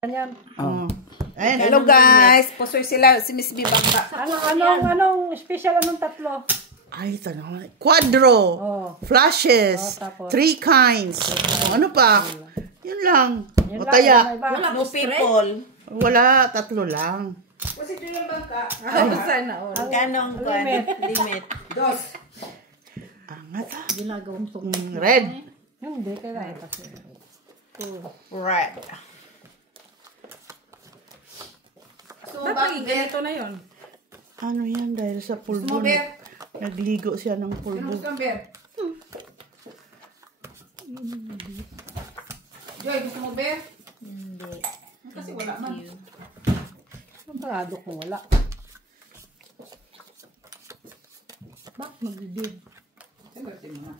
Ganyan. Oh. Ayan, hello guys. Pusoy sila si Miss Bibangka. Anong special anong tatlo? Ay, tanong. Quadro. Oh. Flashes. Tapos? 3 kinds. Ano pa? Yun lang. Yun O lang, taya. wala, No people. Wala, tatlo lang. Kasi ito yung bangka. Sana all. Ganong limit. Dos. Angat ah. Ginagawang Red. Hindi, kailangan kasi. Red. So, Dapat ganito na yun. Ano yan dahil sa pulbo. Nagligo siya ng pulbo. Gusto mo, Ber? Joy, gusto mo, Ber? Hindi. Kasi wala man. Parado kung wala. Bakit magbibig? Siyempre, mo na.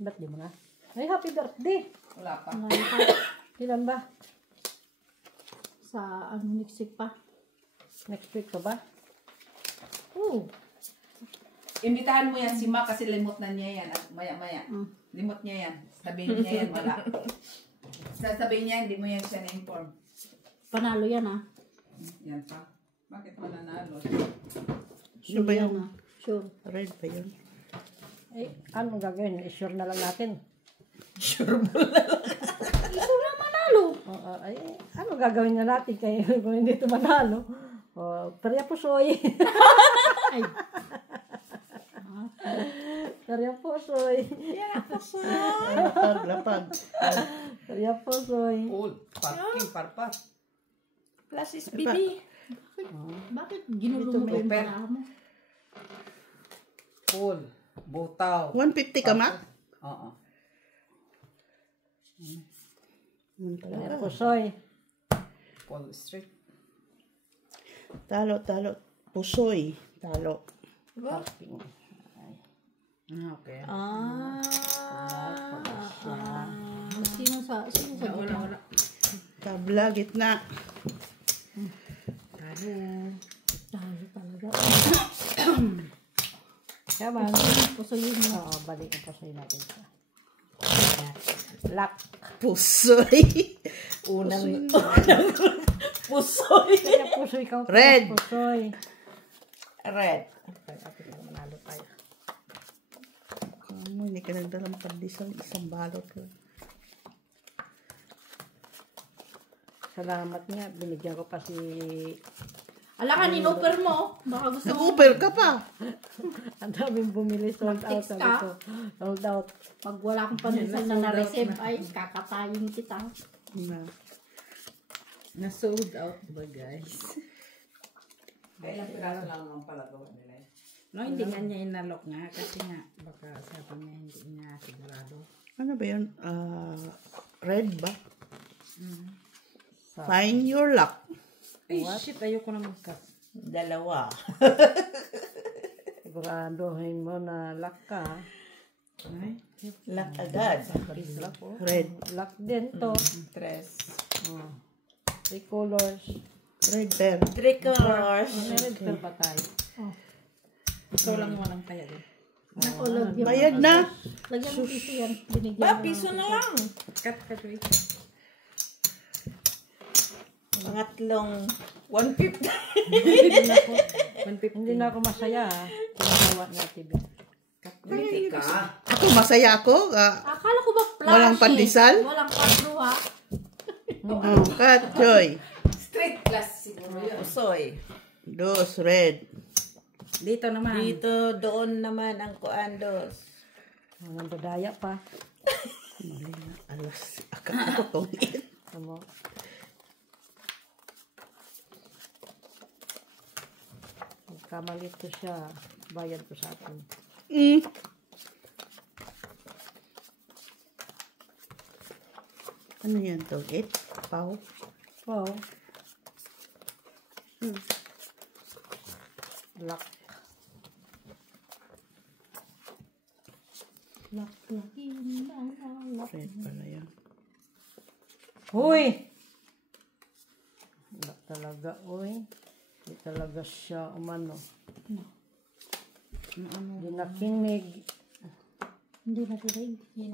Ba't di mo na? Ay, happy birthday! Wala pa. Ilan ba? Sa next week pa. Next week pa ba? Oh. Imbitahan mo yan si Ma kasi limot na niya yan. At maya-maya. Limot niya yan. Sabihin niya yan, wala. Sasabihin niya, hindi mo yan siya na-inform. Panalo yan ah. Yan pa. Bakit mananalo? Ano ba yung Sure. red ba yun? Eh, ano gagawin? I-sure na lang natin. Ikaw na manalo. Ay, ano gagawin na natin kaya kung hindi ito manalo? Perya pusoy. Ay. Perya pusoy. Lapag. Perya pusoy. Cool. Parking, parpat. Plus is baby. Bakit ginulong mo yung pera mo? Cool. Butaw. 150 ka, Ma? Oo. Perya pusoy. Cool street. Talo. Pusoy. Talo. Okay. Sino sa Wala. Tabla, gitna. Dahil talaga. Yaman. Pusoyin mo. Oo, balik ang pusoy natin siya. Lock. Pusoy. Pusoy. Perya pusoy ka. Red. Pusoy. Red. Manalo tayo. Hindi ka nagdalang pandesal. Isang balot ko. Salamat nga. Binigyan ko pa si... Alangan, in-offer mo. Baka gusto mo. Nag-upper ka pa. Ang daming bumili. Sold out. Mag-text Sabi ka? ko. Sold out. Pag wala akong pandesal na na-receive, ay kakatayin kita. Na-sold out ba, guys? Kailang piraso lang ang palagawa nila. No, hindi nga niya inalok nga kasi nga baka sabi niya hindi niya sigurado. Ano ba yun? Red ba? Find your luck. Ay, shit, ayoko na magkas. Dalawa. Siguraduhin mo na lock ka. Luck agad. Red. Lock din to. Tres. Oh. 3 colors. Red pair. 3 colors. May red pair ba tayo? Ito lang yung walang kaya din. Bayad na. Lagyan mo piso yan. Binigyan Ba, mo piso ng na lang. Cut, wait. Pangatlong 150. 150. Hindi na ako masaya. Kinagawa natin. Hindi ka. Ako, masaya ako. Akala ko ba flash Walang pandesal? Walang quadro ha. Cut, Joy. Street class siguro yun. Pusoy. Dos, red. Dito naman. Dito, doon naman ang kuandos. Ang dadaya pa. Mali na. Alas. Ako tongin. Tama. Kamalit ko siya. Bayad ko sa akin. Ano yan to? Pau? Wow. Lock. Lock. Red pala yan. Huy! Wala talaga, uy. Hindi talaga siya umano. Hindi nakinig. Hindi na tinig. Hindi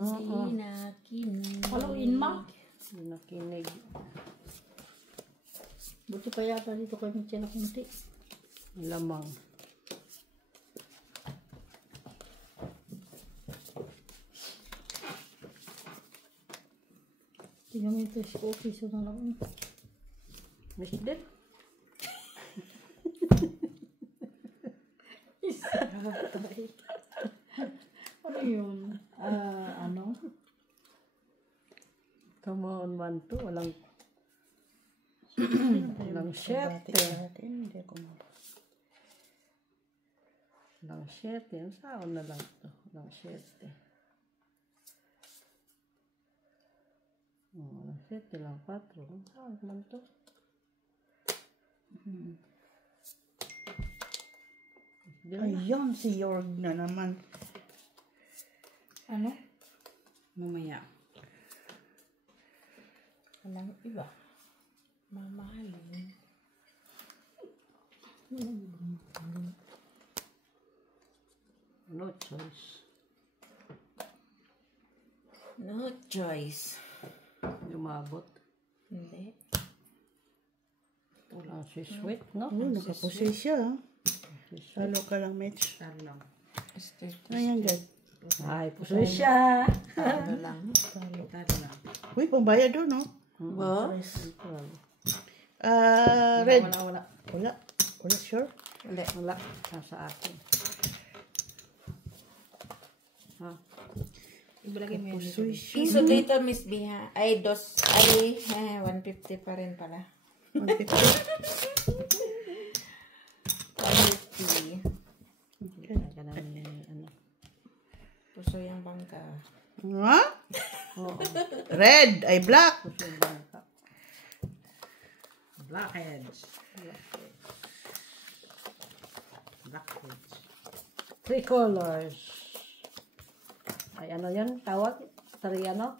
na kinig. Haluin mo. Hindi nakinig. Buti pa yata dito kayo magtsyan na kunti. Lamang. Tingnan mo ito sa office na lang. Miss Dit? Ano yun? Ano? Come on, 1, 2. Walang Bati 7. natin, hindi ako mabasa. Walang 7. Ang saan na lang ito? Walang 7. Walang 7 lang. 4. Ang saan naman ito? Ayan, si Yorg na naman. Ano? Mamaya. Walang iba. Mamahalin. No choice. No choice. Lumabot. Hindi. Walang sweet, no? Oh, nakapusi siya. Talo ka lang, Mitch. Tarlang. Ayan, dyan. Ay, puso siya. Ano lang. Tarlang. Uy, pambayad doon, no? Ba? Red. Wala. Wala. Wala, sure? Wala. Nasa akin. Ha? Ibalagay mo yun dito. Pusoy siya. Piso dito, Miss Biha. Ay, 150 pa rin pala. 150. 150. Kaya namin ano. Puso yung bangka. Ha? Red ay black. Puso yung bangka. Blackheads. Blackheads. 3 colors. Ay, ano yan? Tawag? 3 ano?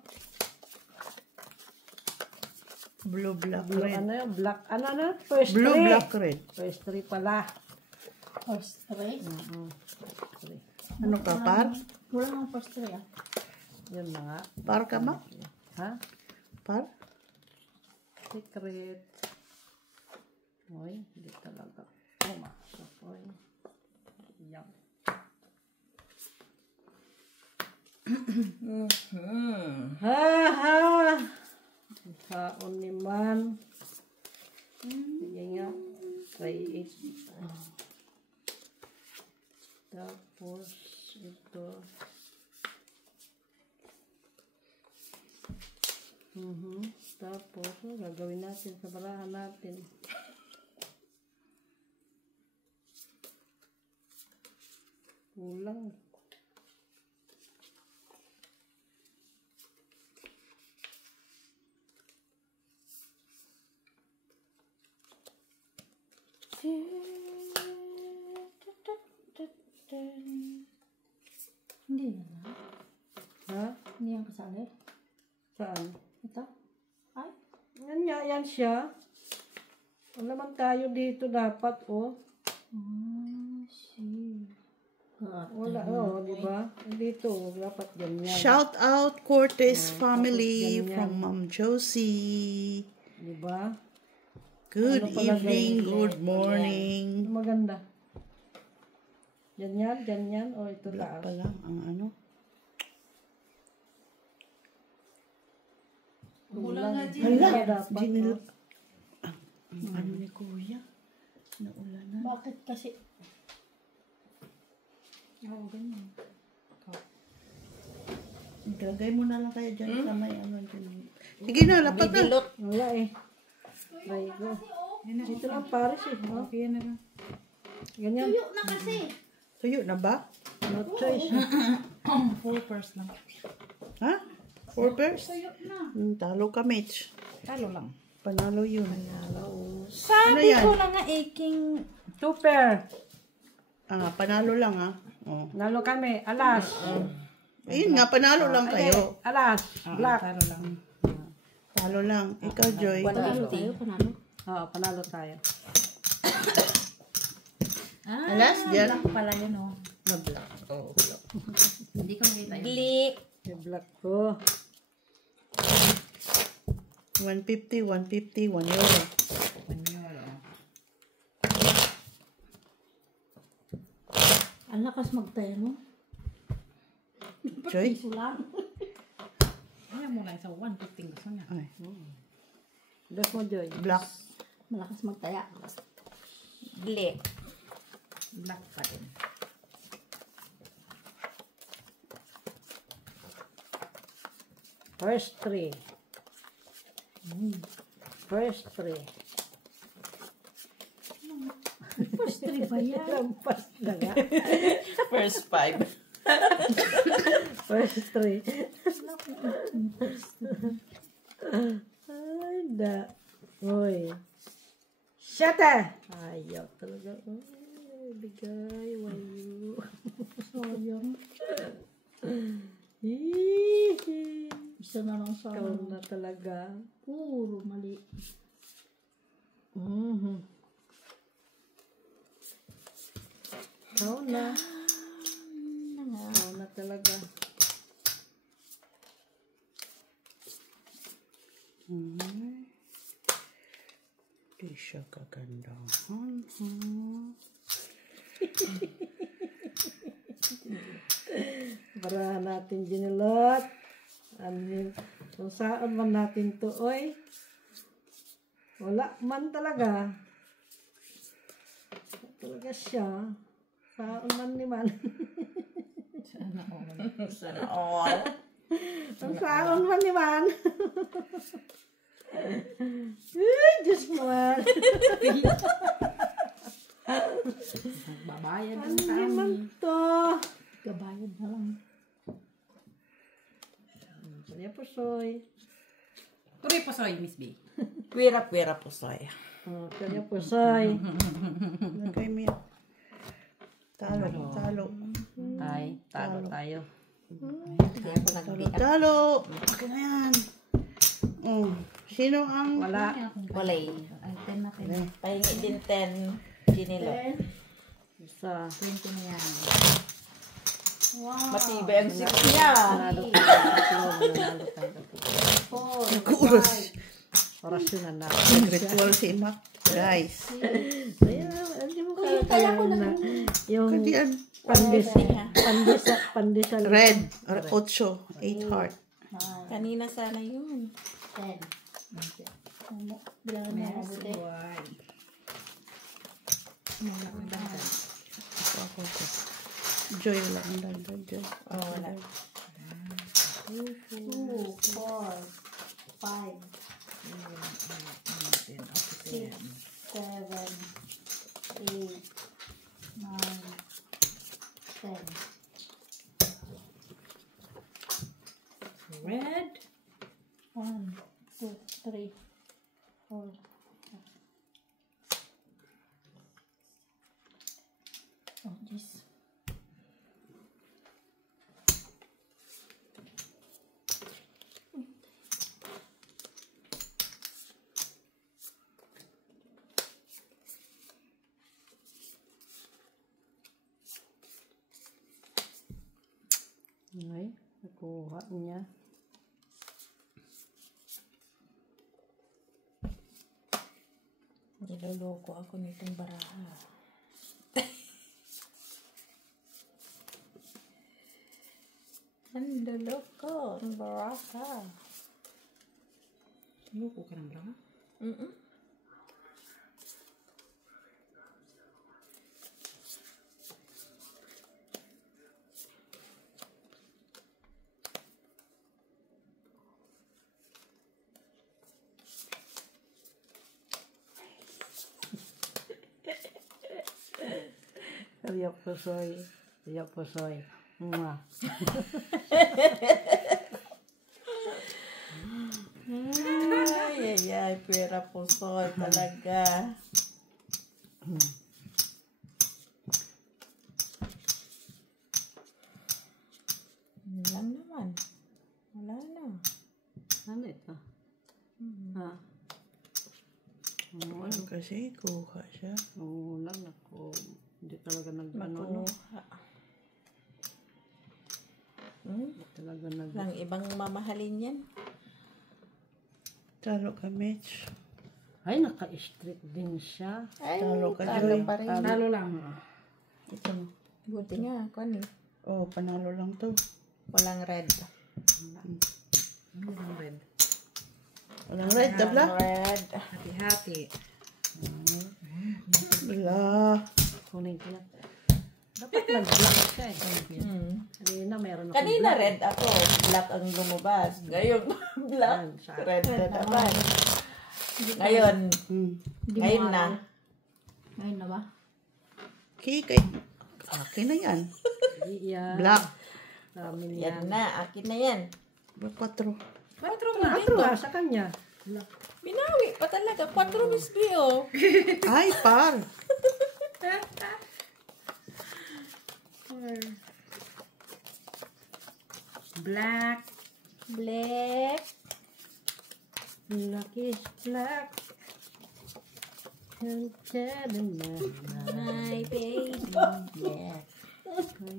Blue, black, Blue, red. ano yun? Black, ano? First Blue, 3. black, red. First 3 pala. First three? Three. Ano ka, par? Wala nang first three ah. Yun na nga. Par ka, ma? Ha? Par? Secret. Uy, hindi talaga. Pumasok. Uy. Yan. Ha ha! Saon ni man. Sige nga. Try it. Tapos ito. Tapos gagawin natin sa barahan natin. Kulang. Hindi na na. Ha? Hindi yan kasali. Saan? Ito? Ay. Yan nga, yan siya. Wala naman tayo dito dapat, oh. See. Wala, oh, di ba? Dito, dapat ganyan. Shout out Cortez family ganyan. from Ma'am Josie. Di ba? Good Ano pala evening, ganyan? good morning. Maganda. Ganyan, ganyan, o ito Black taas. pa lang ang ano. Kulang na, Jin. Hala, dapat, Ginil. oh. Ang ano ni Kuya? Naulan na. Bakit kasi? Oo, ganyan. Ilagay mo na lang kaya dyan sa may ano dyan. Sige na, lapat na. Wala eh. Try ko. Dito lang Paris eh. Oh. Okay na lang. Ganyan. Tuyo na kasi. Tuyo na ba? No choice. 4 pairs lang. Ha? 4 pairs? Tuyo na. Talo ka, Mitch. Talo lang. Panalo yun. Sabi yan? ko na nga aking 2 pair. Panalo lang ha. Oh. Nalo kami. Alas. Ayun nga, panalo lang kayo. Alas. Black. Talo lang. Talo lang. Ikaw, Joy. 150. Panalo. Oo, panalo tayo. Alas, dyan. Black pala yun oh. Na black. Oh, black. Hindi ko makita yun. Glik. Yung black ko. 150, 150, 1 euro. 1 euro. Ang lakas magtayo, no? Joy? Piso lang. Kaya mo lang sa 150 gusto niya. Ay, Dos mo, Joy. black. Malakas magtaya. Black. Black pa rin. First three. First three. First three ba yan? Lampas na nga. First 5. First three. Ay, da. Uy. Shata! Ayaw talaga. Ay, bigay. Wayo. Sayang. Hihi. Isa na lang sa Ikaw na talaga. puro mali. Ikaw na. Ikaw na talaga. Di siya kagandahan. Para natin ginulot. Kung saan man natin to, oy. Wala man talaga. Talaga siya. Saan man ni man. Sana all. Kung saan man ni man. Ay, Diyos mo man. Babayad Ano ng naman to? Gabayad na lang. Kaya po, soy. Tuloy pa soy, Miss B. Pwera po soy. Kaya po, soy. Lagay mo yan. Talo, talo. Ay, talo tayo. Talo. Okay na yan. Sino ang... Wala. Walay. Ay, 10 na 10. Pahingi din 10 ginilo. Isa. 20 na yan. Matibay ang 6 niya. Nanalo tayo. Nanalo tayo. Kuros. Orasyon na na. Ritual si Imak. Guys. Ayan, hindi mo kaya na. Yung Kandian. pandesal. Red. Or 8. 8 heart. Kanina sana yun. 10. Bilangan mo mabuti. Ako. Joy lang. Joy. Oh, wala. 2, 4, 5, 6, 7, 8, 9, 10. Red. 1, 2, 3, 4. Oh, jeez. Ay, nakuha niya. Niloloko ako nitong baraha. Niloloko ang baraha. Loko ka ng bra? Kaya po, soy. Kaya po, soy. Mwah. Ay, pwera po soy talaga. Lang naman. Wala na. Ano ito? Ha? Ano kasi kuha siya. Oo lang ako. Hindi talaga nag-ano. Makuha. Hindi talaga nag... Lang ibang mamahalin yan. Talo ka, Mitch. Ay, naka-streak din siya. Ay, Talo ka, talo Joy. pa rin. Talo lang. Ito. Buti nga, kani. Oh, panalo lang to. Walang red. Walang red. Walang red, tabla. Red. Hati-hati. Wala. Kunin ko lang. Dapat nag-black siya eh. Kanina meron ako Kanina black. red ako. Black ang lumabas. Ngayon, black. Yan, sa- Red na naman. Ngayon. Ngayon na. Ngayon na ba? Kikay. Akin na yan. Hindi yan. Black. Amin yan. Yan na. Akin na yan. 4. 4 nga. Ito nga sa kanya. Binawi pa talaga. 4 Miss B, oh. Ay, par. Black. Black. Black is black. My baby. Yeah.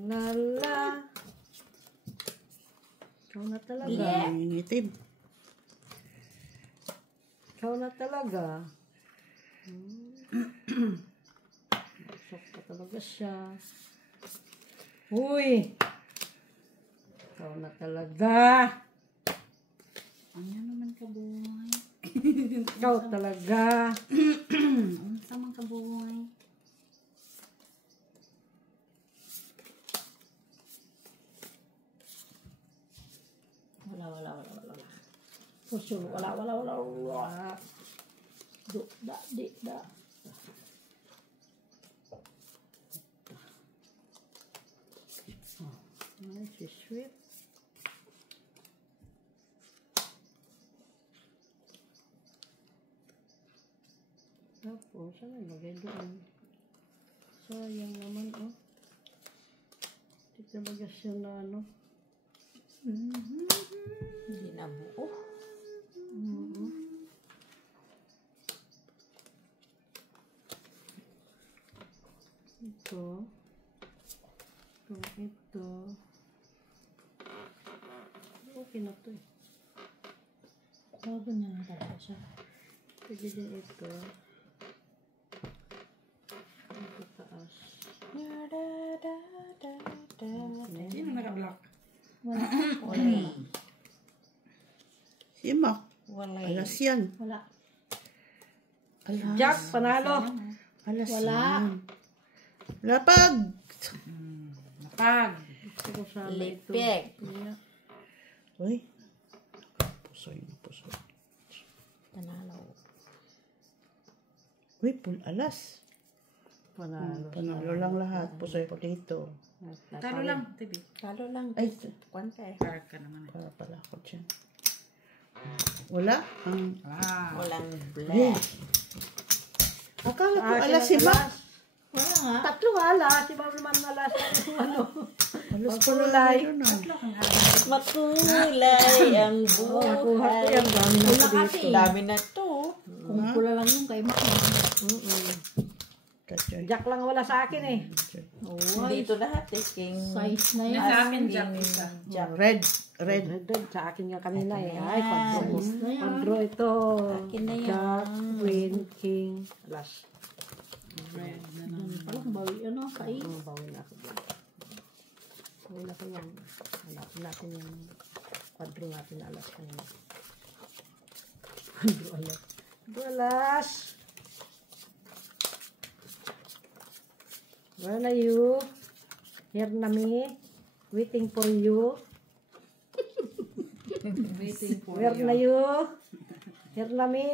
Lala. Ikaw na talaga. Ang itim. Ikaw na talaga. Masok pa talaga siya. Uy! Ikaw na talaga. Ano naman kabuhay? Ikaw talaga. Ano samang kabuhay? Wala. Puso, wala. Do, da, di, da. Nice, sweet. Tapos, ano lagay doon? Sayang naman, oh. Hindi talaga siya na, ano. Hindi na buo. Ito. Ito. Okay na to eh. Bago na talaga siya. Pwede din ito. Ito taas. Sino naka-black? Wala. Sima. Wala. Alas yan. Wala. Alas. Jack, panalo. Alas Wala. yan. Lapag. Napag. Gusto ko sana ito. Lipig. Yeah. Uy. Pusoy na pusoy. Panalo. Uy, alas. Panalo. Panalo lang lahat. Pusoy ko dito. Talo lang, Tibi. Talo lang. Ay, Kwanta eh. Park ka naman. para pala ako dyan. Wala. Ang Wow. Walang black. akala ko Akin alas ang sima. alas. Wala nga. Tatlo alas. Si Ma'am naman alas. Ano? Alas ko Kulay. lang yun Makulay ang Nakuha ko buhay. yan. Dami na Wala ko kasi. dito. Dami na to. Kung pula lang yung kay Mac. Kadyan. Jack lang wala sa akin eh. Dito lahat eh. King. Size na Yan yan. sa akin, Jack. Isa. Jack. Red. Red. Red sa akin nga kanina eh. Ay, quadro. na yan. Quadro ito. Akin na yan. Jack, Queen, King, alas. Red na Parang bawi ano, kai. Bawin na ako dyan. Bawin na ko yan. Hanapin natin yung quadro natin na alas kanina. Quadro alas. Quadro alas. Where are you? Here na me. Waiting for you. Waiting for Where you. na you? Here na me.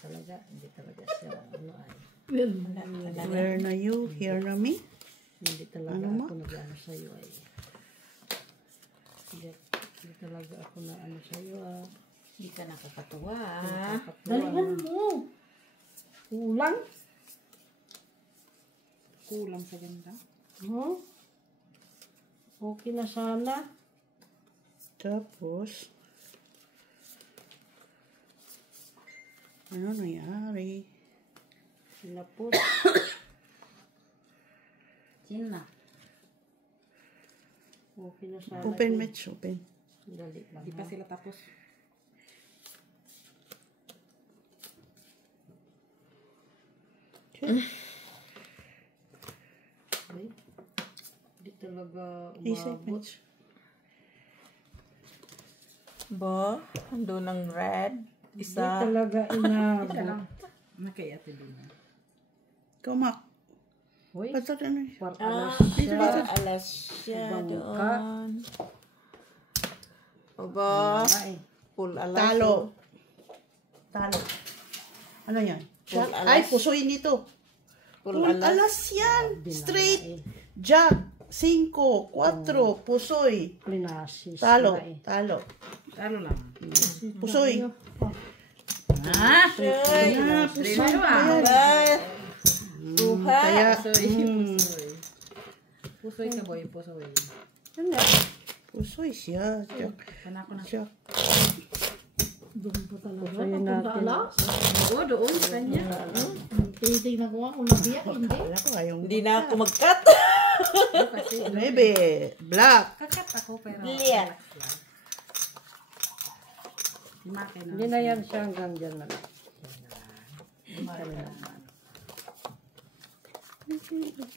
Talaga, hindi talaga siya. Ano ay. Where na you? Here na me? Hindi talaga Ano mo? ako nag-ano sa'yo ay. Hindi talaga ako na ano sa'yo ah. Hindi ka nakakatuwa. ah. Dalihan mo. Kulang? Kulang sa ganda. Hmm? Okay na sana. Tapos, ano nangyari? Sinapot. Sina. Okay na sana. Open, Mitch. Open. Dali lang. Hindi pa sila tapos. Ay, di talaga Isip umabot. match. Ba? Ando ng red. Di Isa. talaga inabot. Nakayate din na. Ikaw, Mac. Uy, Ba't ano yun? par alas Para alas siya Bangka. doon. Aba. ay. Full alas. Talo. Talo. Ano yan? Full Ay, alas. pusuin dito. Full Full alas. alas yan. Straight. Jack. 5, 4, pusoy. Plinasis. Talo. na eh. Talo. Talo lang. Pusoy. Ah! Ay. Pusoy. Ay. Duha. Kaya, Pusoy ka boy, pusoy. pusoy siya. Jack. Panako na. Jack. Doon po talaga. Pusoyin Papunta natin. alas. Oo, doon sa kanya. Tinitingnan ko nga kung nabiyak. Hindi. Kala ko ayong Hindi na ako mag-cut. 9. Black. Kakat ako pero. Lian. Himakay na. Hindi na yan siya hanggang dyan na lang.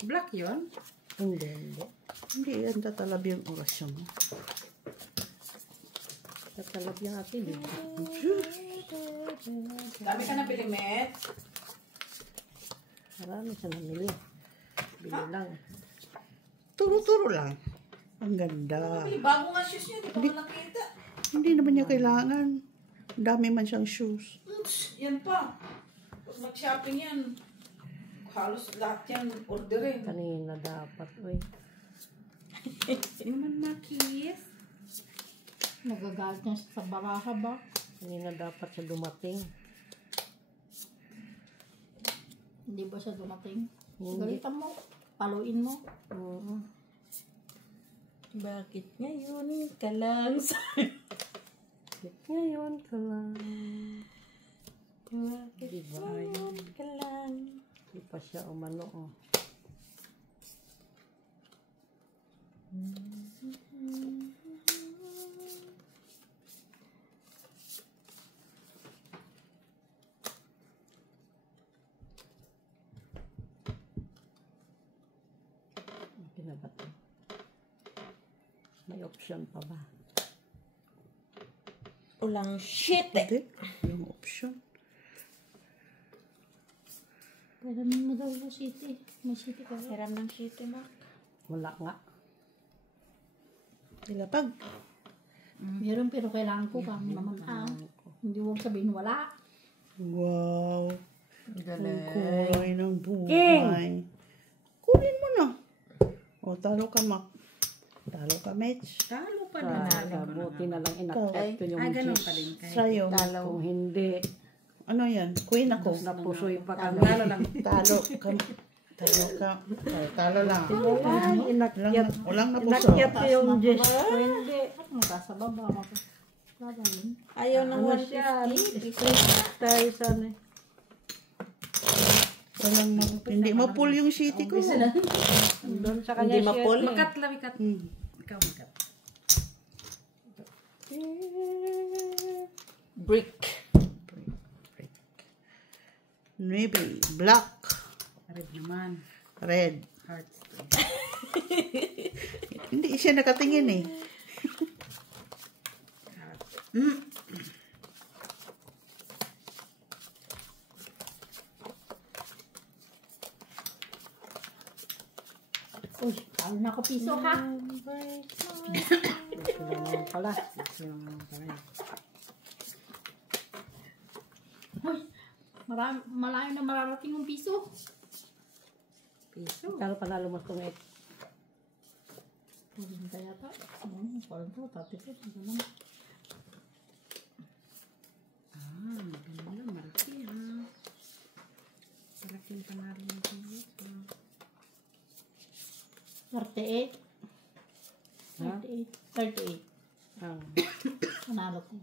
Black yun? Hindi, hindi. Hindi yan tatalab yung orasyon mo. Tatalab yung atin eh. Dami ka na pilimet. Marami siya namili. Bili lang. Turo-turo lang. Ang ganda. Ay, bago nga shoes niya, di ba mo nakita? Hindi naman niya kailangan. Ang dami man siyang shoes. Yan pa. Pag mag-shopping yan, halos lahat yan orderin. Kanina dapat. Uy. Hindi man makis. Nagagalit niya sa baraha ba? Kanina dapat siya dumating. Hindi ba siya dumating? Hindi. Galitan mo. Paluin mo. Oo. Bakit ngayon ka lang sa... Ngayon ka lang. Bakit Diba? ngayon ka lang? Di pa siya umano. Oh. Okay na ba ito? May option pa ba? Ulang shit eh. Hindi. Yung option. Pweramin mo daw yung city. May city ka. Hiram ng shit eh, Mac. Wala nga. Ilapag. Meron pero kailangan ko kang naman hindi huwag sabihin wala. Wow. Galing. Kulay ng buhay. Kunin mo na. O, talo ka, Mac. Talo ka, Mitch. Talo pa din. Sa buti na lang inakyat ko yung Ah, ganun juice. pa din. Kahit Sa'yo. Kung hindi, Ano yan? Queen ako. napusoy pa kami. talo lang. Talo ka. Talo ka. Ay, talo lang. Walang inakyat. Walang napuso. Inakyat ko yung juice. Kung hindi, At mo sa baba mo. Baba yun. Ayaw ng ano siya, 150. straight tayo sa ano eh. Walang hindi ma-pull yung city ko. Doon sa kanya Hindi mapul. siya. Makat lang, makat. Hmm. Ikaw makat. Brick. 9. Black. Red naman. Red. Hearts. Hindi siya nakatingin eh. Uy, talo na ako piso ha. Ito naman pala. Uy, malayo na mararating yung piso. Piso. Kala panalo mo itong 8. Pwede kaya ito. Parang ito, tapos ito. Ah, ganun lang. Maraki ha. Malaking panalo ng piso. 38. Ha? 38. Ang Panalo ko.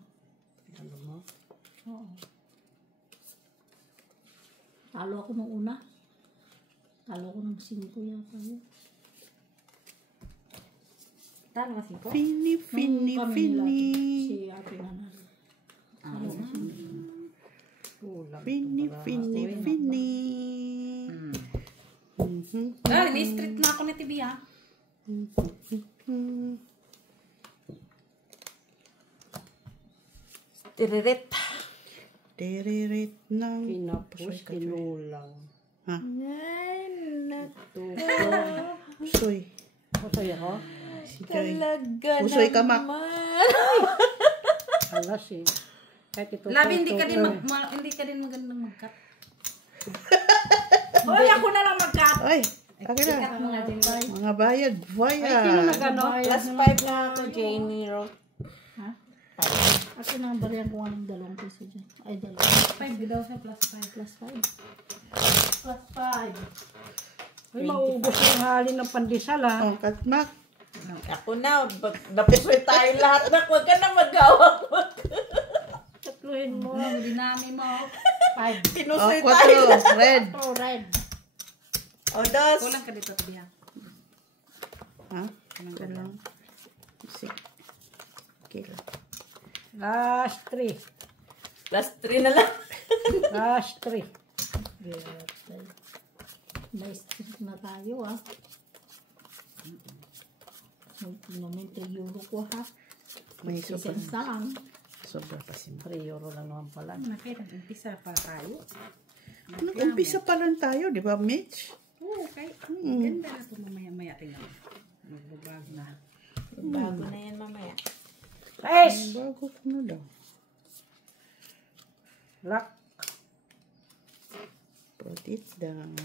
ano mo? Oo. Talo ako nung una. Talo ko ng 5 yata yun. Talo kasi ko. Fini, fini, Nung kami fini. nila, si ate nanalo. Kulang. Fini, fini, fini. Mag-street na ako ni TV ha. Tiririt. Tiririt ng... Pinapos, kinulang. Ha? Tukong. Pusoy. Pusoy ako? Si Joy. Talaga Pusoy ka, Mak. Alas eh. Kahit ito. Labi, hindi ka din magandang mag-cut. Hoy, ako na lang mag-cut. Ay, akin na. Cut mo nga din. Mga bayad. Bayad. Sino nag-ano? Plus 5 na ako, Jenny wrote. Ako na ang bariyan ko ng 2 piso dyan. Ay, 2. 5 daw siya, plus 5. Plus 5. Plus 5. Ay, maubos yung halin ng pandesal ha. Oh, Katmak. Ako na, napusoy tayo lahat na. Huwag ka na mag-awak. Tatluhin mo. Dinami mo. 5. Pinusoy Oh, tayo 4. Red. Oh, red. O, dos. Kulang ka dito, TV ha. Ha? Ito lang. Sige. Okay lang. Last 3. Plus 3 na lang. Last 3. May street na tayo ah. Namin 3 euro ko ha. May sobra. Cents na lang. Sobra pa si Ma. 3 euro lang naman pala. Nakita, umpisa pa tayo. Nag-umpisa pa lang tayo, di ba, Mitch? Oo, okay. Ganda na ito mamaya-maya. Tingnan mo. Magbabago na. Bago na yan mamaya. Guys! Bago ko na daw. Lock. Put it down.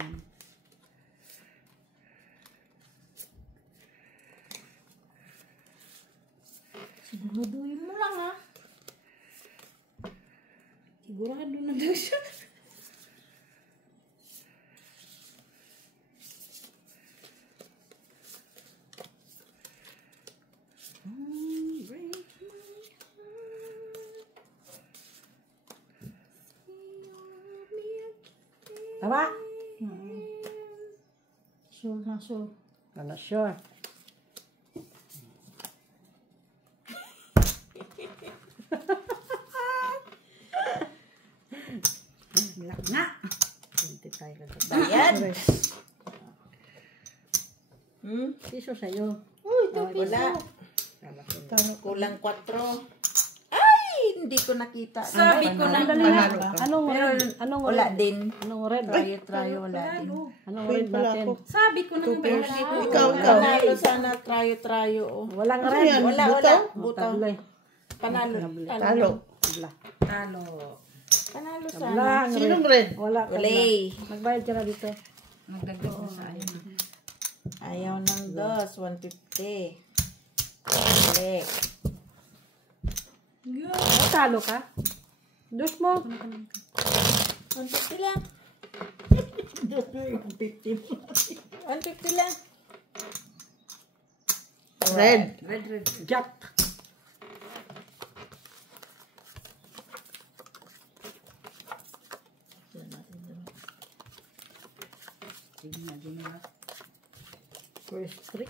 Siguraduhin mo lang ha. Sigurado na daw siya. Tama? Sure na sure. Ano sure? Lock na. Hindi tayo lang. Bayad. Piso sa'yo. Uy, 2 piso. Wala. Tama ko. Kulang 4. Ay, hindi ko nakita. Sabi ko na. Panalo ka. Anong red? Anong Wala red? din. Anong red? Try, wala din. Anong Wait red pala natin? ako. Sabi ko na nga ba lagi ko. Ikaw. Panalo sana, try. Oh. Walang Ano red. yan? Wala. Butaw? Butaw. Tabla. Panalo. Talo. Tabla. Talo. Panalo sana. Tabla. ang red. Sinong red? Wala. tabla. Ulay. Magbayad ka na dito. Magdagdag na sa ayaw. Ayaw ng dos. 150. Balik. Talo ka? Dos mo. 150 lang. 150 lang. Red. Red. Jack. Tingnan din nila. First trick.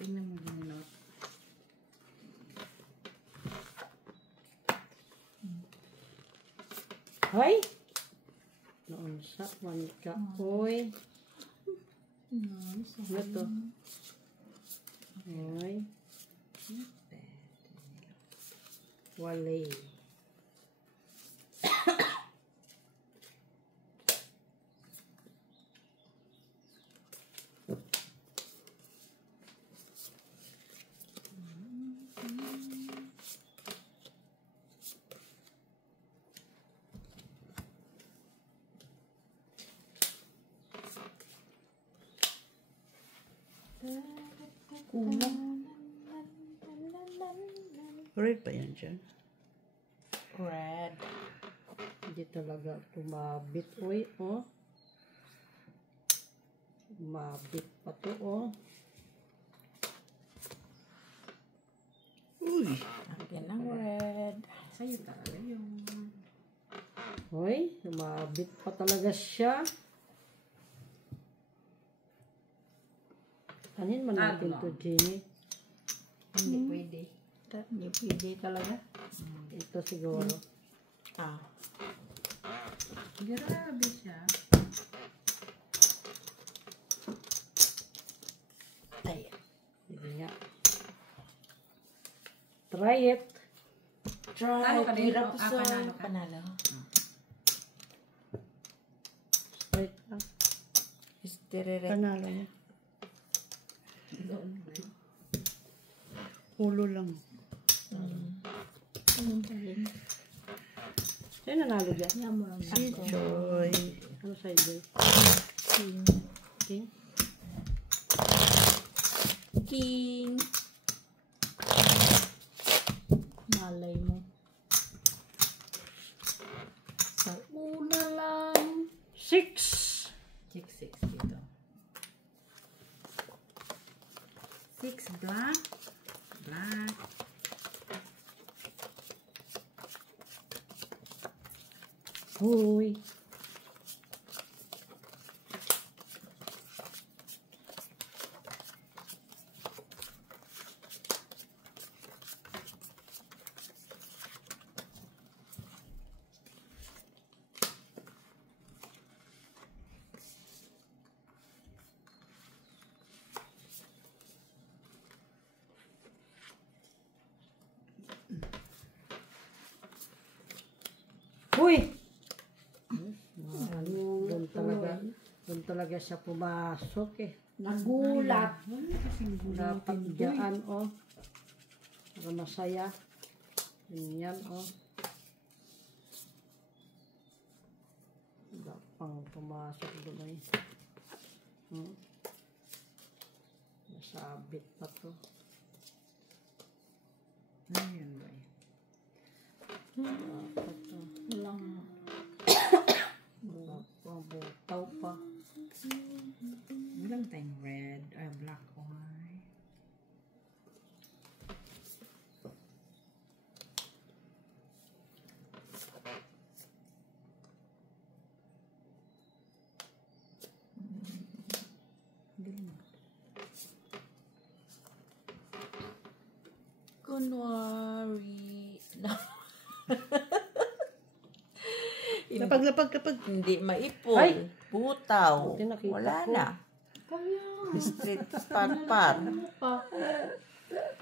Tingnan mo din nila. Hoy! Noon sa manika. Hoy! Ano to? Hoy! Walay. Red pa yan dyan. Red. Hindi talaga tumabit. Uy, oh. Mabit pa to, oh. Uy. Akin ang red. Sa'yo talaga yung Hoy, umabit pa talaga siya. Kanin man natin to, Jenny. Hindi pwede. Hindi pwede talaga. Ito siguro. Grabe siya. Sige nga. Try it. Talo ka din. Hirap sa Panalo ka. panalo. Straight lang. Istireret. Panalo niya. Ulo lang. Anong galing? Sino nanalo dyan? Yan mo lang. Si Joy. Ano sa'yo, Joy? King? King. Malay mo. Sa una lang. 6! 6 dito. 6 black. Black. Hoy! Hoy! Doon talaga siya pumasok eh. Nagulat. Dapat dyan, oh. Para masaya. Ganyan, oh. Dapat pumasok doon eh. Nasabit pa to. Ayan ba eh. Dapat to. Walang Butaw pa. Walang tayong red or black or Kunwari. Lapag. Hindi maipon. Ay! Butaw. Buti nakita Wala ko. na. Street par.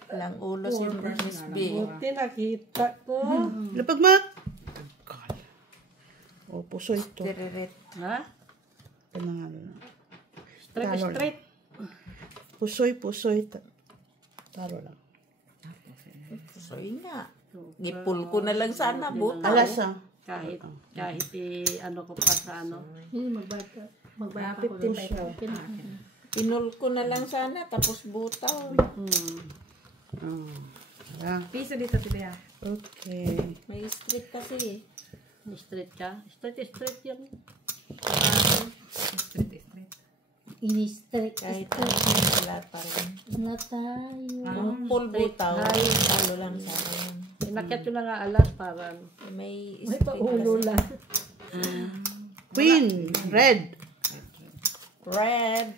Walang ulo si Miss B. Buti nakita ko. Lapag, Mak. O, puso ito. Istireret. Ha? Panalo na. Straight, Talo straight. Pusoy. Talo lang. Pusoy nga. Gipul ko na lang sana. Butaw. Alas ah. Kahit ano ko pa sa ano. hindi magbata. Magbata ko. 55 ka. Pinul ko na lang sana. Tapos butaw. Ah, piso dito sila. okay. May street kasi. Straight ka? Straight yan. Straight. Ini-straight. Kahit wala pa rin. Na tayo. Kung full butaw. Talo lang sana yun. Inakyat ko na nga alas para ano. May May street paulo kasi. lang. Queen. Red. Red.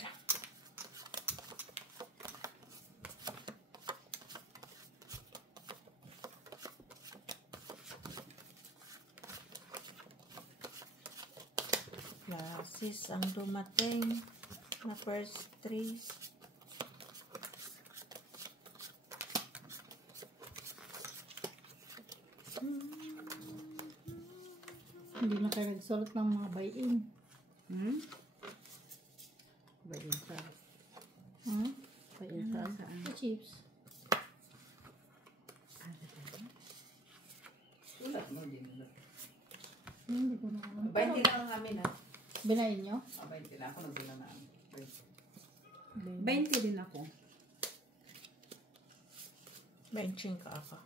Classes ang dumating na first three. Hindi na kayo nagsulat ng mga buy-in. Bayin sa. Hmm? Bayin sa. Sa chips. Sulat mo din. Hindi ko na alam. 20 na lang kami na. Binayin nyo? 20 lang ako nagbilang na. 20 din ako. Benching ka ako.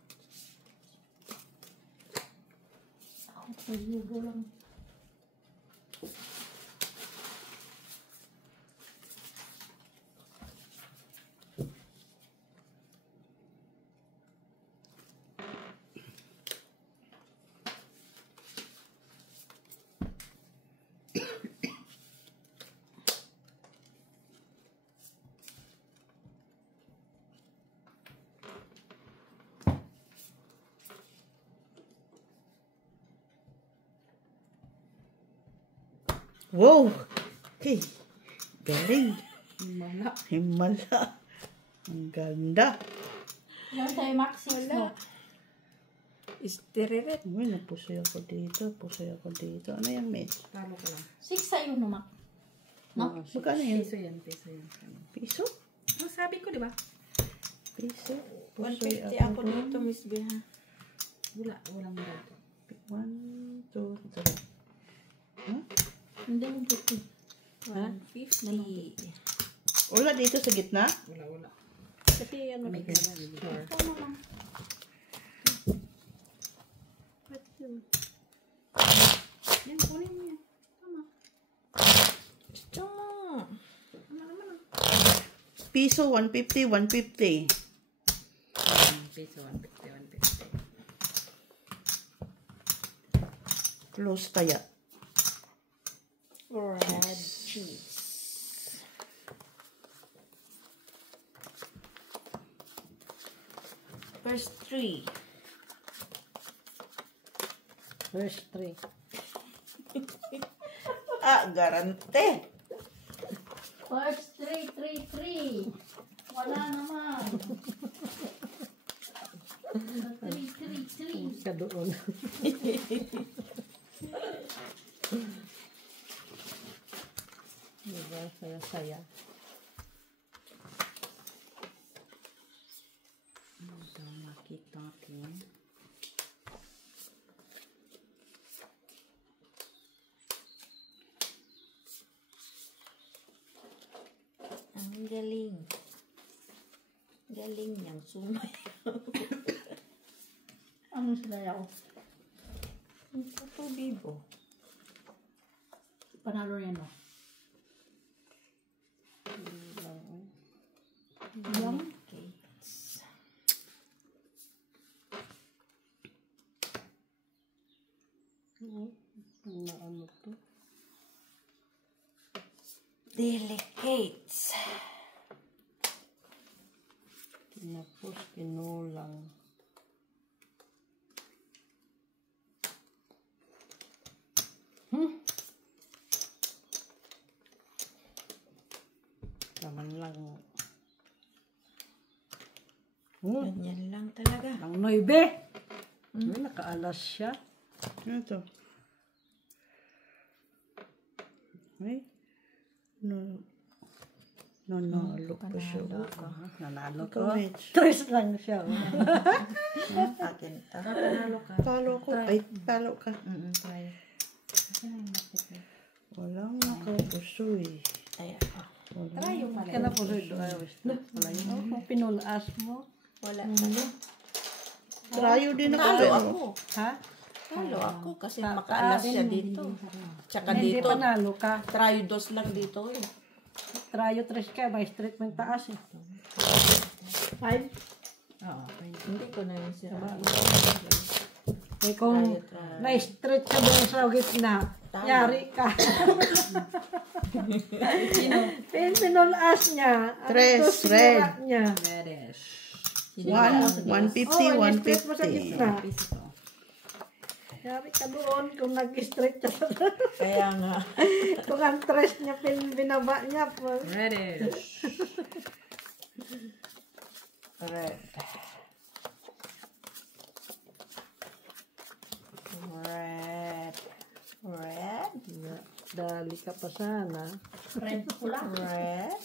Ako, pag-yugo lang. Wow! Okay. Galing. Himala. Himala. Ang ganda. Yan tayo, Max. No. Istiririt. Uy, napusoy ako dito. Pusoy ako dito. Ano yung Mitch? Talo ka lang. 6 sa'yo, no, Max? No? Magkano yun? Piso yan, piso yan. Piso? Ang sabi ko, di ba? Piso? Pusoy 150 ako dito, Miss Biha. Walang rad. 1, 2, 3. Huh? Hindi mo dito. 150. Wala dito sa gitna? Wala. Kasi ano, May naman. ano lang. Yan, kunin mo yan. Tama. Piso, 150, 150. Piso, 150. Close kaya. Red cheese. First 3. First 3. Garante. First 3. Wala naman. 3. Ka doon. Diba? Saya-saya. Ito, makita ko. Ang galing. Galing niyang sumay. Ano sila yaw? Ito, bibo. Panalo yan, no? Yung Cakes. Ano to? Delicates. Tinapos, kinulang. Naman lang. Ganyan lang talaga. Ang 9. Nakaalas siya. Ano to? Ay? Nanalo ko siya. Nanalo Ikaw, ko. Mitch. 3 lang siya. Akin ta. Panalo ka. Talo ko. Ay, talo ka. Try. Walang nakapusoy. Ayan. Try yung pala. Kaya po wala yun. Kung pinulas mo. Wala. Trayo din ako. Talo ako. Ha? Talo ako kasi makaalas siya dito. Tsaka Hindi dito. panalo ka. Trayo dos lang dito eh. Trayo 3 ka. May straight ng taas eh. 5. Oo, Hindi ko na yung sira. Eh kung may straight ka doon sa gitna, yari ka. Pinulas niya. Tres, Ano to, sinira red. niya. Reddish. 150, may straight mo sa 150. gitna. Piso. Yari ka doon kung nag-straight ka. Kaya nga. Kung ang tres niya, binaba niya. Reddish. Red. Red. Red. Dali ka pa sana. red pula. Red.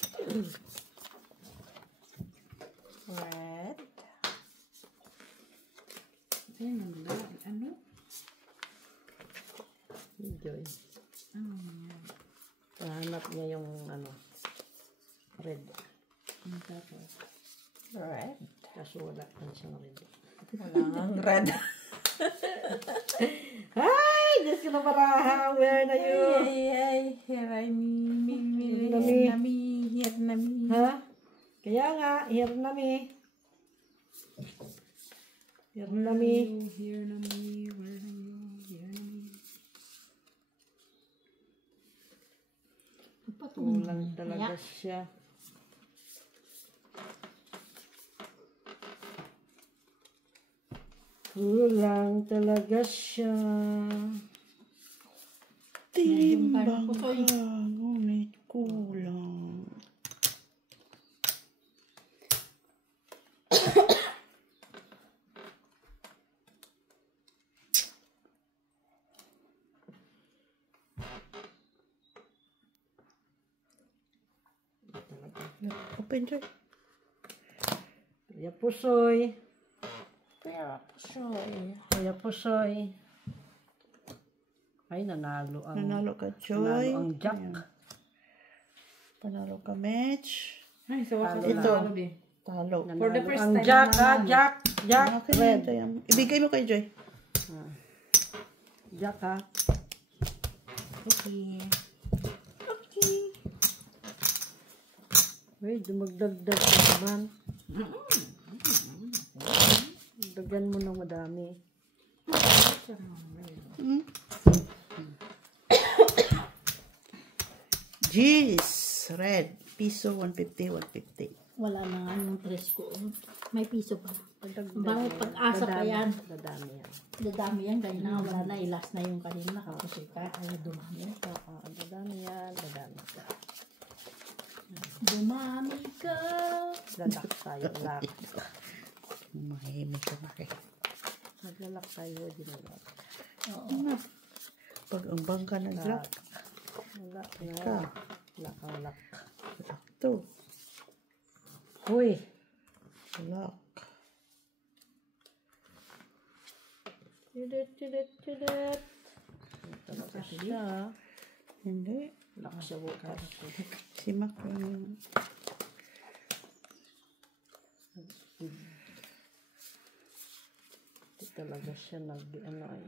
Red. Ayun, ano? Enjoy. Hanap niya yung ano, red. Tapos. Red. Kaso wala man siyang red. Walang red. Ay! Diyos ko na paraha. Where na yun? Ay, here I me, here na me. Ha? Kaya nga, here na mi. Here na mi. Here na me, where na me, here na me. Kulang talaga siya. Kulang talaga siya. Tinimbang ka. Ngunit kulang. Open Joy. Kuya Pusoy. Pero pusoy. Kuya Pusoy. Ay, nanalo ang... Nanalo ka, Joy. Nanalo ang Jack. Ayan. Panalo ka, Mitch. Ay, so Talo Ito. Baby. Talo. Nanalo For the first ang time Jack, na ha? nanalo. Jack. Jack. Okay, Red. ito yan. Ibigay mo kay Joy. Jack, ha? Okay. Uy, dumagdagdag ka naman. Dagyan mo ng madami. Jeez. Red. Piso, 150, 150. Wala na nga yung tres ko. May piso pa. Pagdagdag. Bakit pag-asa pa yan? Dadami yan. Dadami yan. Kaya na wala na. Ilas na yung kanina. Kapos ka. Ay, dumami yan. Oo, dadami yan. Dadami ka. Dumami ka. Lalak tayo. Lak. Mahimik ka na kayo. Naglalak tayo. Dinalak. Oo. Pag ang bangka nag-lock, Lak ka. na. Lak ang lak. Lock to. Uy. Lock. Tidit, tidit, tidit. Talaga siya. Hindi. Lak siya bukas. Si Mac yung... Hindi talaga siya ano ay.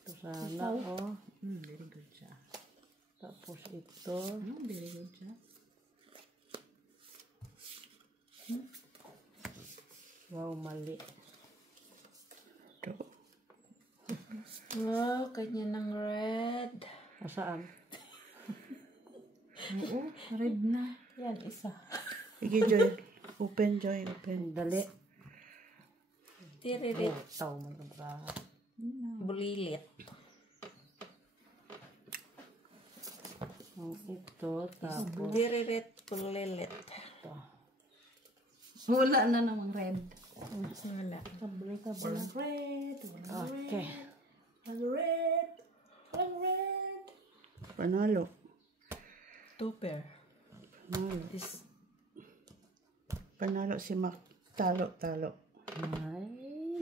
Ito sana, oh. Very good siya. Tapos ito. Very good siya. Wow, mali. Ito. Wow, kanya ng red. Asaan? Oo, red na. Yan, isa. Sige, Joy. Open, Joy. Open. Dali. Tiririt. Oh, tao mo na ba? Bulilit. Ito, tapos Tiririt, bulilit. ito. Wala na namang red. Wala. Walang red. Okay. Walang red. Walang red. Panalo. Two pair. Panalo. This. Panalo si Mac. Talo, talo. Ay,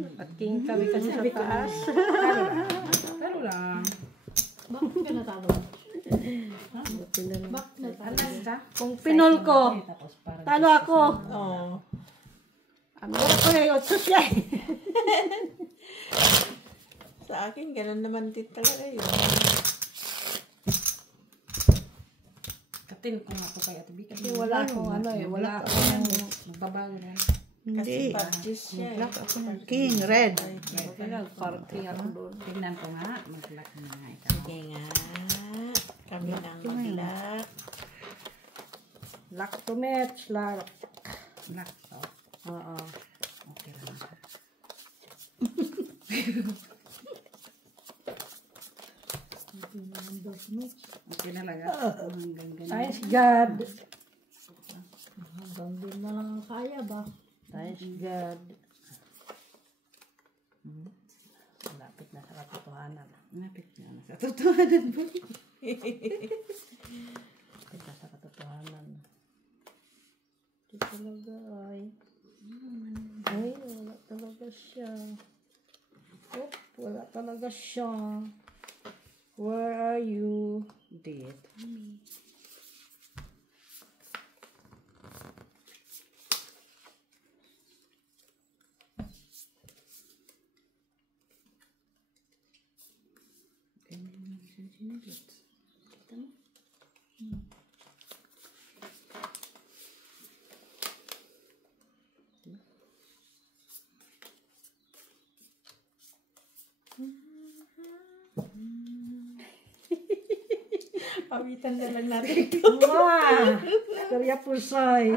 nakaking kami kasi sa taas. Pero lang. Bakit ka natalo? Bakit natalo? Alas ka? Kung pinol ko, talo ako. Oh. Ang gara ko na yung siya. Sa akin, ganun naman din talaga yun. Katin ko nga ako kaya tabi. Kasi wala akong ano eh, wala akong magbabago na. Hindi. Purchase siya eh. Lock ako ng king. Red. Okay lang, party ako doon. Tingnan ko nga. Mag-lock na nga ito. Sige nga. Kami nang mag-lock. Lock to match, lock. Lock. Oh, Oo. okay lang. Okay na lang. Hanggang ganun. Thanks God. Hanggang din na lang ang kaya ba? Thanks God. Malapit na sa katotohanan. Napit na sa totohanan po. Malapit na sa katotohanan. Hindi talaga ay. Ay, wala talaga siya. Oop, wala talaga siya. Where are you? Dead. Pawitan na lang natin ito. Wow! Karya Pusoy.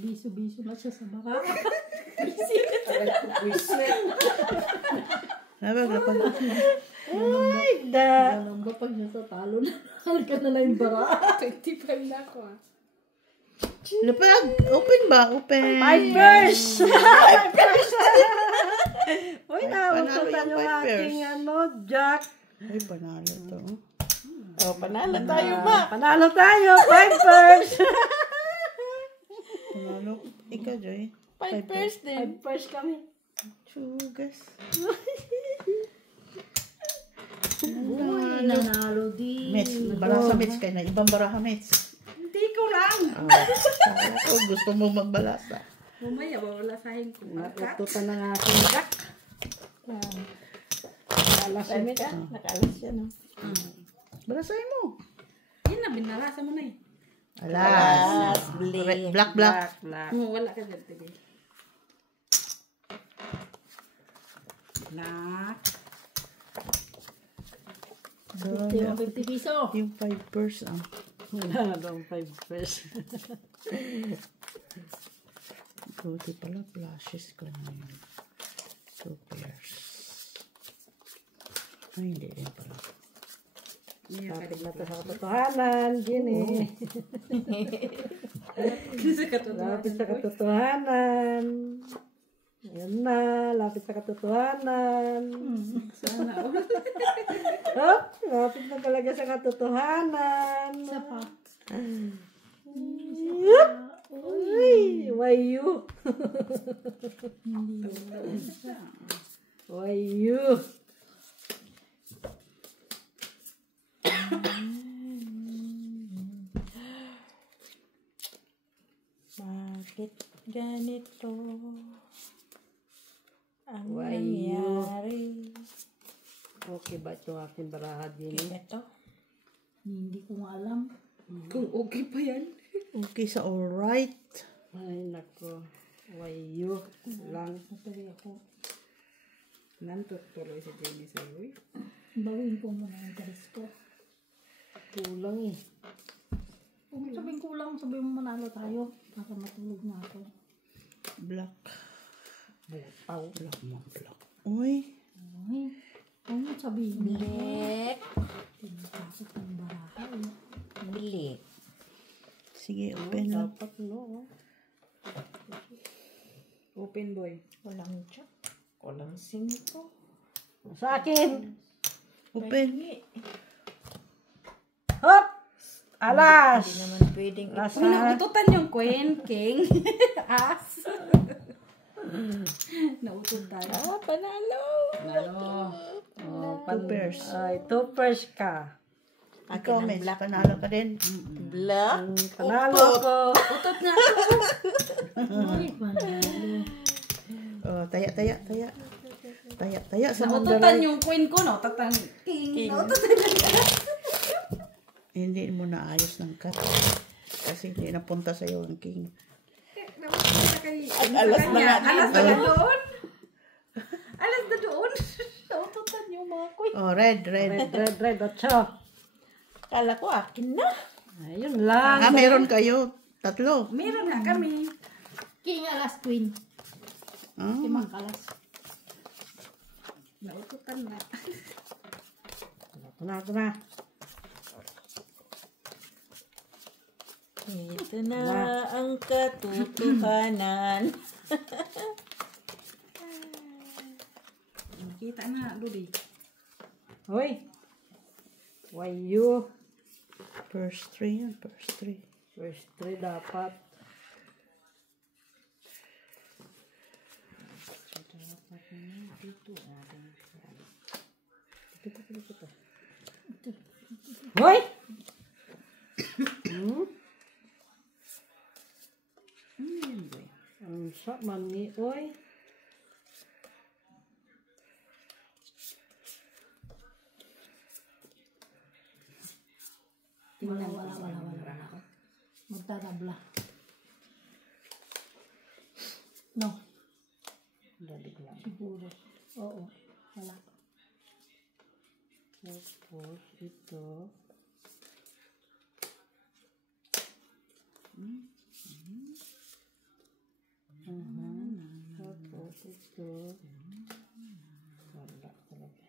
Biso-biso na siya sa baka. Napag. Ganun ba pag nasa talo na? Halika na lang yung bara. 25 na ako ah. Lapag. Open ba? Open. Pipers! Uy, Panalo naututan yung yung aking Jack. Ay, panalo to. Oh, panalo tayo ba? Panalo tayo, Pipers! Panalo. Ikaw, Joy. 5 din. Pipers kami. Chugas. Uy, nanalo din. Mets. Balasa Mets kayo na. Ibang baraha Mets. Hindi ko lang. Kala ko gusto mo magbalasa. Mamaya, wawalasahin ko. Naututan ng aking Jack. Nakalas siya ka. Nakalas siya, no? Balasahin mo. Yun na, binarasa mo na eh. Alas. Black. Black. Wala ka dyan, sige. Black. Ito yung 50 piso. Yung 5%. Wala daw 5 Buti pala, flashes ko na yun. 2 pairs. Ay, hindi rin pala. Lapit na ito sa katotohanan, Ginny. Lapit sa katotohanan. Ayan na, lapit sa katotohanan. Sana all. Oh, lapit na talaga sa katotohanan. Isa pa. Uy, why you? Why you? Bakit ganito ang Why nangyari? Okay ba ito aking baraha, Ginny? Ito? Hindi ko nga alam. Kung okay pa yan. Okay sa alright. Ay, nako. Why you? Lang. Natuloy ako. Nantutuloy si Jenny sa iyo. Bawin ko muna ang interest ko. Kulang eh. Kung sabihin kulang, sabihin mo manalo tayo. Para matulog na ako. Black. Butaw. Black mo, black. Uy. Ay, ano sabihin mo? Black. Tinapasok ng baraha eh. Black. Sige, open na. Dapat no. Open boy. Walang jack. Walang 5. Sa akin. Open. Hop! Alas! Hindi naman pwedeng Nasa- Naututan yung queen, king. As. Naututan. Panalo. Ano? Oh, 2 pairs. Ay, 2 pairs ka. Ikaw, Mets. Panalo ka din. Black. Panalo ko. Utot nga. Ay, manalo. Oh, taya sa Naututan mandaray. yung queen ko, no? Tatang king. Naututan. Hindi mo naayos ng cut. Kasi hindi napunta sa'yo ang king. Alas na nga. Alas na doon. Alas na doon. Naututan yung mga queen. Oh, red. Red, 8. Kala ko akin na. Ayun lang. Meron kayo. 3. Meron nga kami. King alas queen. Ah, Limang kalas. Naututan na. Ito na. Ito na ang katotohanan. Kita na, Ludi. Hoy. Why you? first 3 yan. First 3. First 3 dapat. Hoy! Ang sa man ni oy. Wala. Magtatabla. No. Siguro. Oo. Wala. Tapos ito. to. Wala talaga.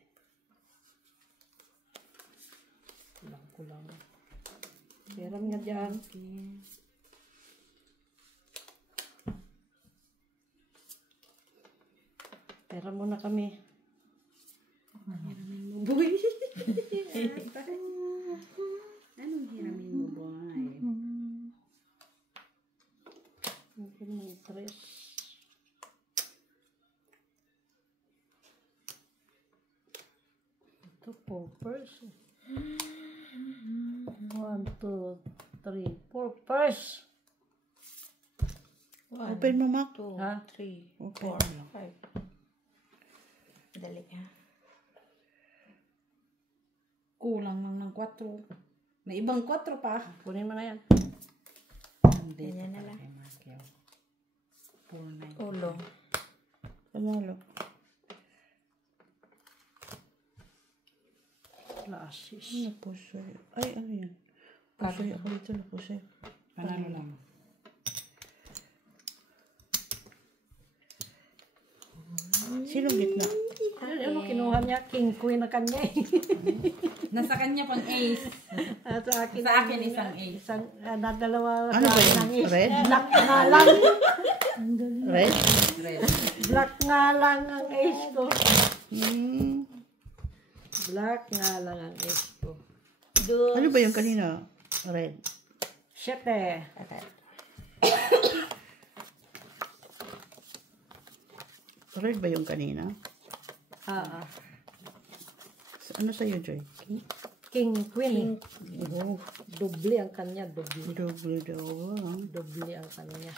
Kulang. Meron nga dyan. Pera muna kami. Hiramin mo, boy. Anong hiramin mo, boy? Mungkin may stress. Ito po, first. 1, 2, 3, 4, first. Open mo, Mac. 2, Ha? 3, Open. 4, 5. Dali ha. Kulang lang ng 4. May ibang 4 pa. Kunin mo na yan. Ganyan na lang. 4, 9. Ulo. Panalo. Lasis. Napusoy. Ay, ano yan? Pusoy ako dito. Napusoy. Panalo lang. Sinong gitna? Ano kinuha niya? King, queen na kanya eh. Nasa kanya pang ace. At sa akin, Sa akin isang ace. isang, dalawa Ano ba sa yun? ng ace. Red? Black nga lang. Red? Red. Black nga lang ang ace ko. Hmm. Black nga lang ang ace ko. Ano ba yung kanina? Red. Siyete. Red ba yung kanina? Ano sa'yo, Joy? King, queen. Oh, doble ang kanya, doble. Double daw. Doble ang kanya.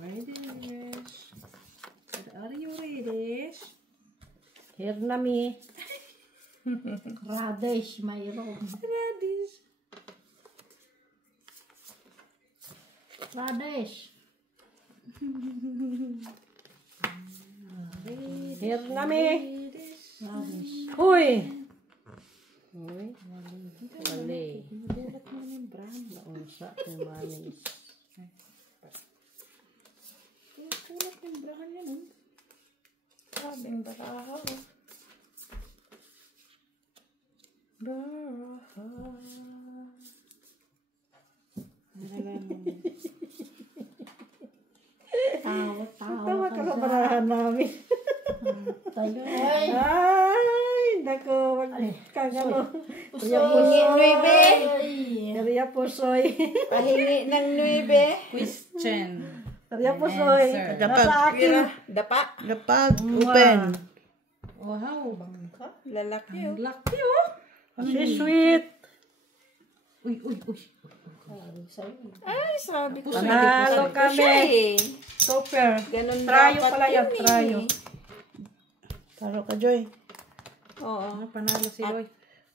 Radish. Are you Radish? Here na mi. Radish, mayroon. Radish. Radish. Here na mi. Radish. Huy! Huy. Mali. Naunsa yung manis. Tulad ng brahan yan, oh. Sabing baraha. Tawa ka na barahan namin. Ay, Ay, nako. Wag kang ano. Pahingi 9. Maria Pusoy. Pahingi ng 9. Question. Maria Pusoy. Answer. Nasa akin. Dapa. Lapag. Open. Wow, bangka. Lalaki Ang laki, oh. Si sweet. Uy, uy, uy. Ay, sabi ko. Panalo kami. Super. Ganun Trayo dapat pala yan, yun eh. trayo. Taro ka, Joy. Oo. Panalo si Loy.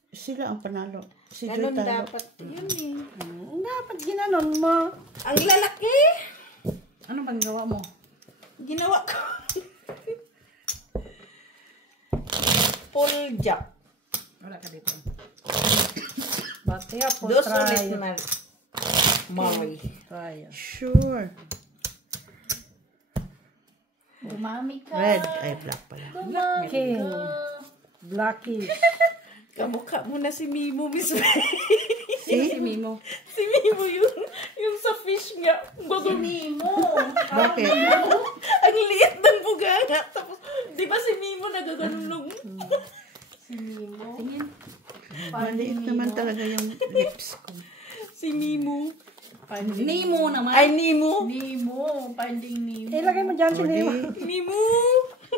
Sila ang panalo. Si Joy Ganun talo. dapat yun eh. Dapat ginanon mo. Ang lalaki. Ano bang gawa mo? Ginawa ko. Full jack. Wala ka dito. Bati nga po. Dos ulit Trayo. na. Mari. Trayo. Sure. Gumami ka. Red. Ay, black pala. King. Blackish. Kamukha mo na si Mimo, Miss Sino si Mimo? Si Mimo yung sa fish nga. Si Mimo. Bakit? Ang liit ng buganga. Tapos, di ba si Mimo nagaganulong? Tingin. Maliit naman talaga yung lips ko. Si Mimo. Nemo naman. Ay, Nemo. Nemo. Finding Nemo. Ilagay mo dyan si Nemo. Nemo.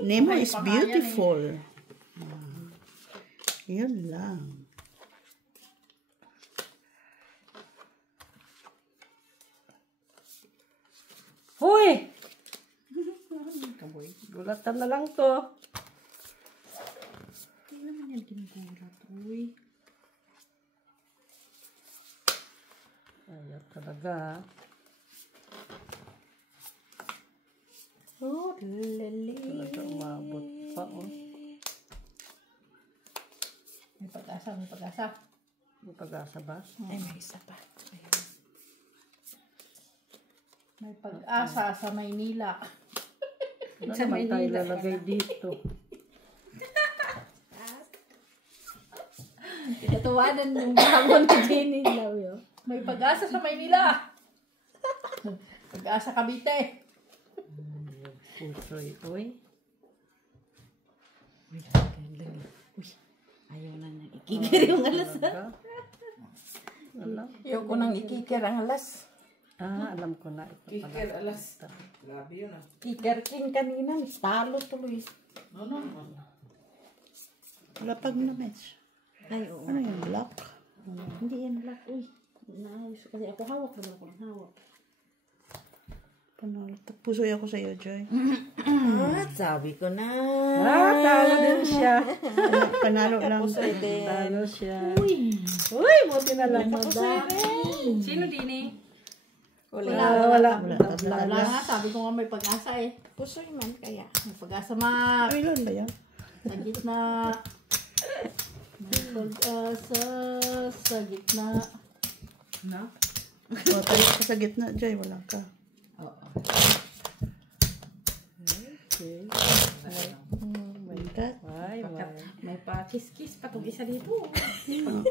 Nemo is beautiful. Yun lang. Huy! Gulatan na lang to. Hindi naman yan ginugulat. Uy. Ayaw talaga. Oh, lali. Talaga umabot pa. Oh. May pag-asa, may pag-asa. May pag-asa ba? Ay, may isa pa. May pag-asa sa Maynila. Ano naman tayo lalagay dito? Tatawanan yung hamon ni Jenny Law yun. May pag-asa sa Maynila. Pag-asa Cavite. Pusoy. Uy. Uy, ayaw na na ikikir yung alas. Alam? Ayaw ko nang ikikir ang alas. Alam ko na. Ito pala. Kikir, alas. Grabe yun ah. Kikir king kanina. Talo tuloy. Lapag na, Mitch. Ay, oo. Ano yung black? Hindi yan black. Uy, naayos. Kasi ako hawak naman ako ng hawak. Panalo. Pusoy ako sa iyo, Joy. Sabi ko na. Talo din siya. Panalo lang. Talo siya. Uy! Uy, buti na lang. Sino din eh? Wala. Wala nga, sabi ko nga may pag-asa eh. Pusoy man kaya. May pag-asa ma. Ay, ilan ba yan? Sa gitna. May pag-asa sa gitna. No? O, tayo ka sa gitna, Joy. Wala ka. Oo. Okay. My God. Ay, May pa-kiss-kiss pa itong isa dito.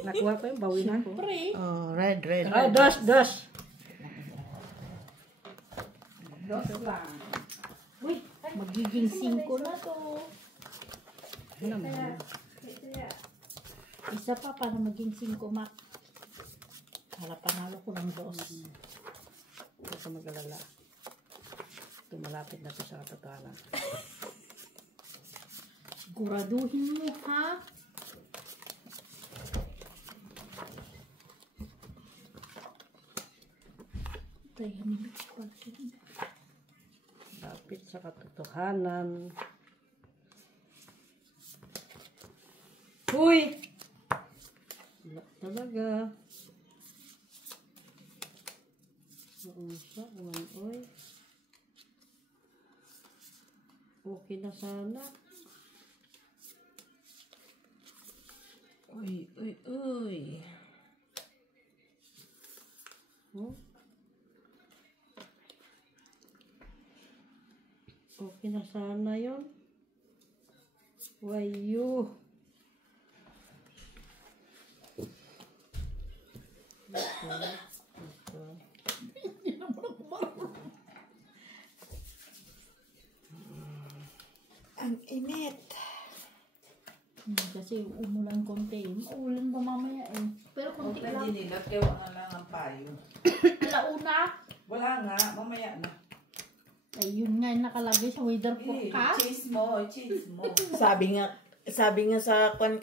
nakuha ko yung bawi na ko. Pre. Oh, red. Ay, dos. Dos lang. Uy, magiging 5 na to. Ano naman? Isa pa para maging 5, Mac. Para panalo ko ng 2. Huwag ka mag-alala. Ito malapit na ito sa katotohanan. Siguraduhin mo, ha? Tayo ni Mitch ko. Lapit sa katotohanan. Uy! Wala talaga. Sa uy. Okay na sana. Uy. Hmm? Okay na sana yun. Wayo. Ang init. Kasi umulan konti. Umulan pa mamaya eh. Pero Huwag konti na lang. din nila. Kaya wala lang ang payo. Alauna. Wala nga. Mamaya na. Ay, yun nga yung nakalagay sa weather forecast. Cheese mo. Sabi nga sa kwan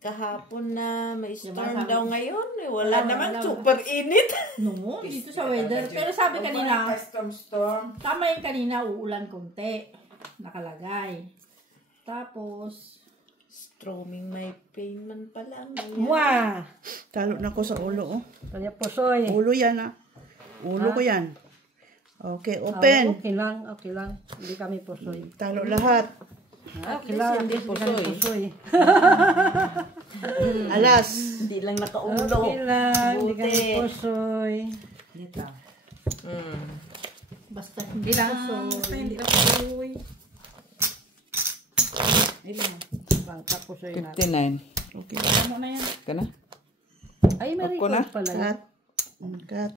kahapon na may storm daw ngayon. Wala naman, wala. super init. No, dito sa weather. Pero sabi kanina, Storm. tama yung kanina, uulan konti. Nakalagay. Tapos, Stroming may pain man pala. Wah! Talo na ko sa ulo, oh. Kaya pusoy. Ulo yan, ah. Ulo ko yan. Okay, open. Okay lang. Hindi kami pusoy. Talo lahat. Okay lang. Hindi pusoy. Alas. Hindi lang nakaulo. Okay lang. Hindi Buti. kami pusoy. Dito. basta hindi puso. Hindi lang pusoy. Ilan? Bangka pusoy na. 59. Okay. Ano na yan? Ka na? Ay, may Ako na? record pala. Cut. Cut.